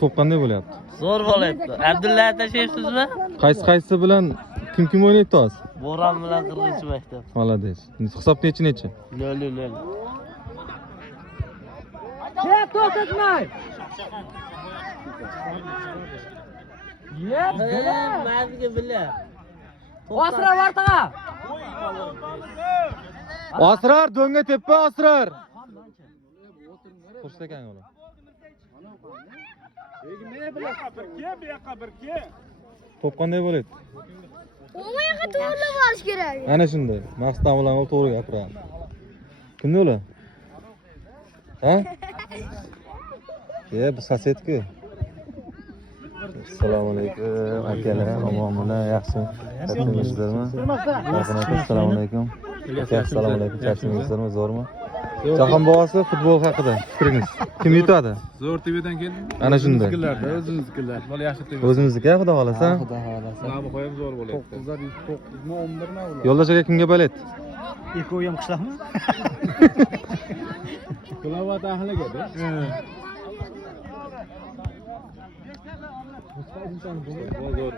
To'p qanday bo'lyapti? Zo'r bo'lyapti. Abdulla tashyapsizmi? Qaysi bilan kim o'ynayapti hozir? Bo'ron bilan Qirg'izcha maktab. Молодец. Hisob necha? 0-0. To'xtatmay. Yep. Mazga bila. Osra vartaga. Asrar do'nga teppa Asrar. Qo'shsa ekan ular. To'p qanday bo'lyapti? O'mayaga to'g'rilab olish kerak. Ana shunday. Maqsad bilan to'g'ri gapiradi. Kimda ular? Ha? Bu sosedku. Assalomu alaykum akalar, omonmilar, yaxshi. Charchaymizlarmi? Assalomu alaykum. Assalomu alaykum. Charchaymizlarmi, zo'rmi? Jahon bosi futbol haqida fikringiz. Kim yutadi? Zo'r TVdan keldim. Ana shunday. O'zimiznikilar. Bola yaxshi TV. O'zimizniki xudo xolasa. Nabi qo'yib zo'r bo'lyapti. 9'lar 109 mi 11 mi ular? Yo'ldosh aka kimga balet? Ekoyam qishloqmi? Qilovat ahliga-da. Zo'r.